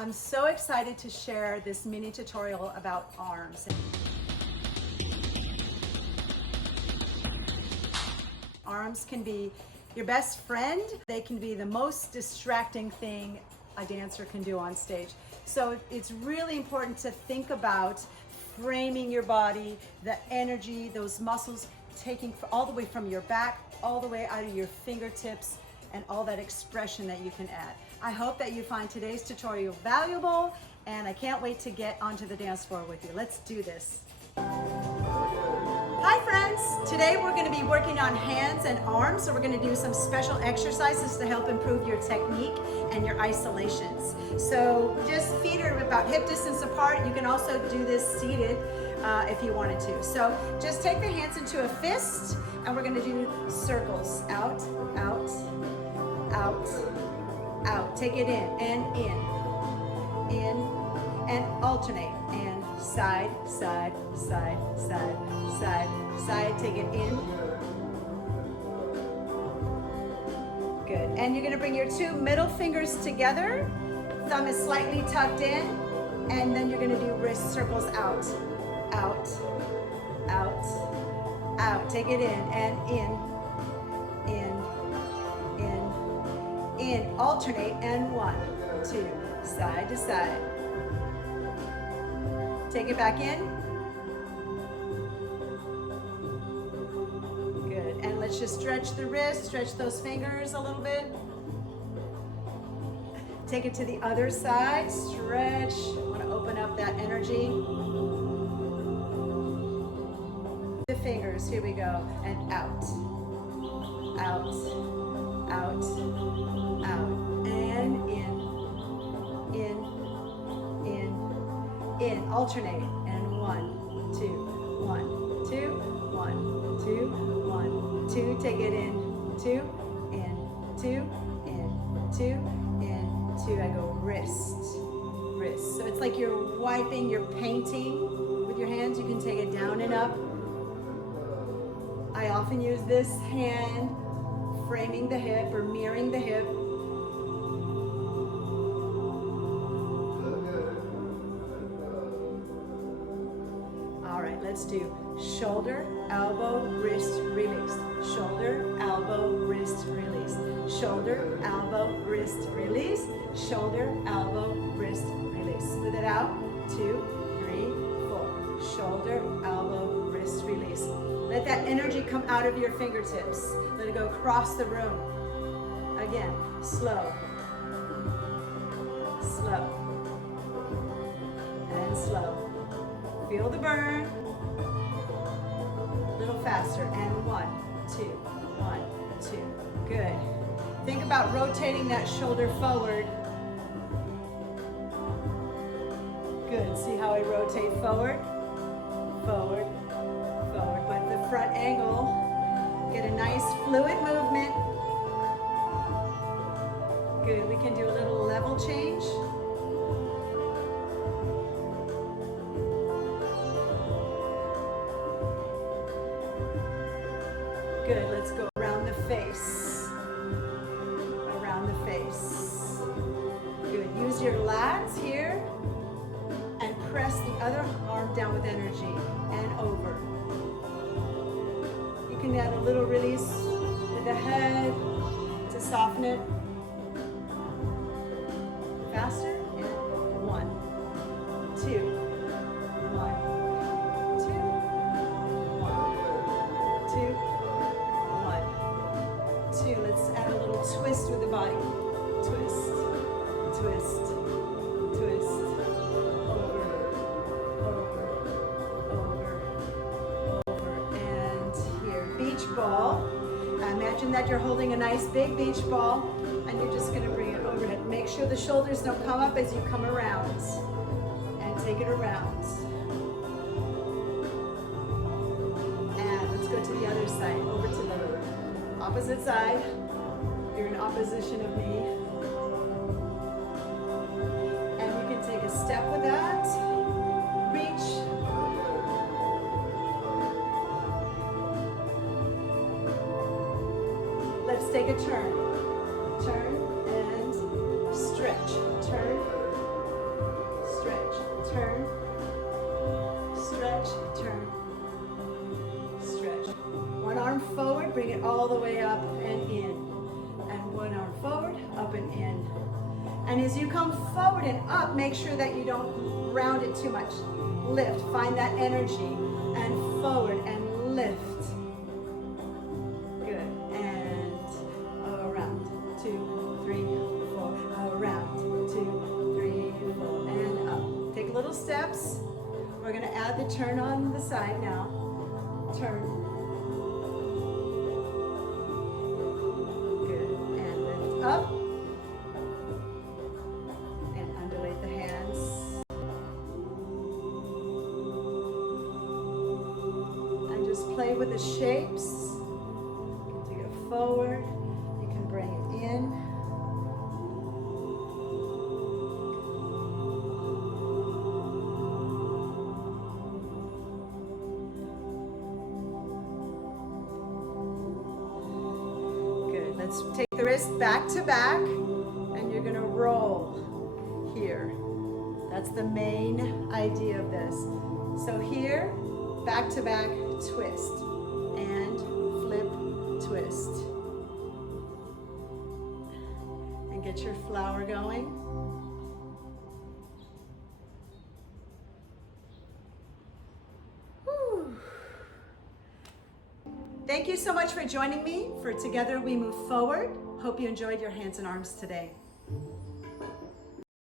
I'm so excited to share this mini tutorial about arms. Arms can be your best friend. They can be the most distracting thing a dancer can do on stage. So it's really important to think about framing your body, the energy, those muscles taking all the way from your back, all the way out of your fingertips, and all that expression that you can add. I hope that you find today's tutorial valuable, and I can't wait to get onto the dance floor with you. Let's do this. Hi friends! Today we're going to be working on hands and arms, so we're going to do some special exercises to help improve your technique and your isolations. So just feet are about hip distance apart. You can also do this seated if you wanted to. So just take the hands into a fist, and we're going to do circles. Out, out, out, out. Take it in, and alternate. And side, side, side, side, side, side. Take it in. Good. And you're going to bring your two middle fingers together. Thumb is slightly tucked in. And then you're going to do wrist circles out, out, out, out. Take it in and in. Alternate, and 1, 2, side to side. Take it back in. Good, and let's just stretch the wrist, stretch those fingers a little bit. Take it to the other side, stretch. I want to open up that energy. The fingers, here we go, and out, out, out, out, and in, alternate, and 1, 2, 1, 2, 1, 2, 1, 2, take it in, 2, in, 2, in, 2, in, 2, I go wrist, wrist. So it's like you're wiping, you're painting with your hands. You can take it down and up. I often use this hand framing the hip or mirroring the hip. All right, let's do shoulder, elbow, wrist, release. Shoulder, elbow, wrist, release. Shoulder, elbow, wrist, release. Shoulder, elbow, wrist, release. Smooth it out. 2, 3, 4. Shoulder, elbow, wrist, release. Let that energy come out of your fingertips. Let it go across the room. Again, slow, slow, and slow. Feel the burn. A little faster. And 1, 2, 1, 2. Good. Think about rotating that shoulder forward. Good. See how I rotate forward? Forward, forward. But the front angle, get a nice fluid movement. Good. We can do a little level change. Good. Let's go around the face. Around the face. Good. Use your lats here and press the other arm down with energy and over. You can add a little release with the head to soften it. Faster. And 1, 2, 1, 2, 1, 2, 1, 2. Let's add a little twist with the body. Twist, twist, twist. Over, over, over, over. And here, beach ball. Imagine that you're holding a nice big beach ball, and you're just going to bring it overhead. Make sure the shoulders don't come up as you come around, and take it around. And let's go to the other side, over to the opposite side. You're in opposition of me. And you can take a step with that. Reach. Let's take a turn. Turn and stretch. Turn And as you come forward and up, make sure that you don't round it too much. Lift, find that energy, and forward and lift. Good, and around, 2, 3, 4, around, 2, 3, 4, and up. Take little steps. We're gonna add the turn on the side now. Turn. Good, and lift up. And undulate the hands. And just play with the shapes. You can take it forward. You can bring it in. Let's take the wrist back to back, and you're gonna roll here. That's the main idea of this. So here, back to back, twist, and flip, twist. And get your flower going. Thank you so much for joining me for Together We Move Forward. Hope you enjoyed your hands and arms today.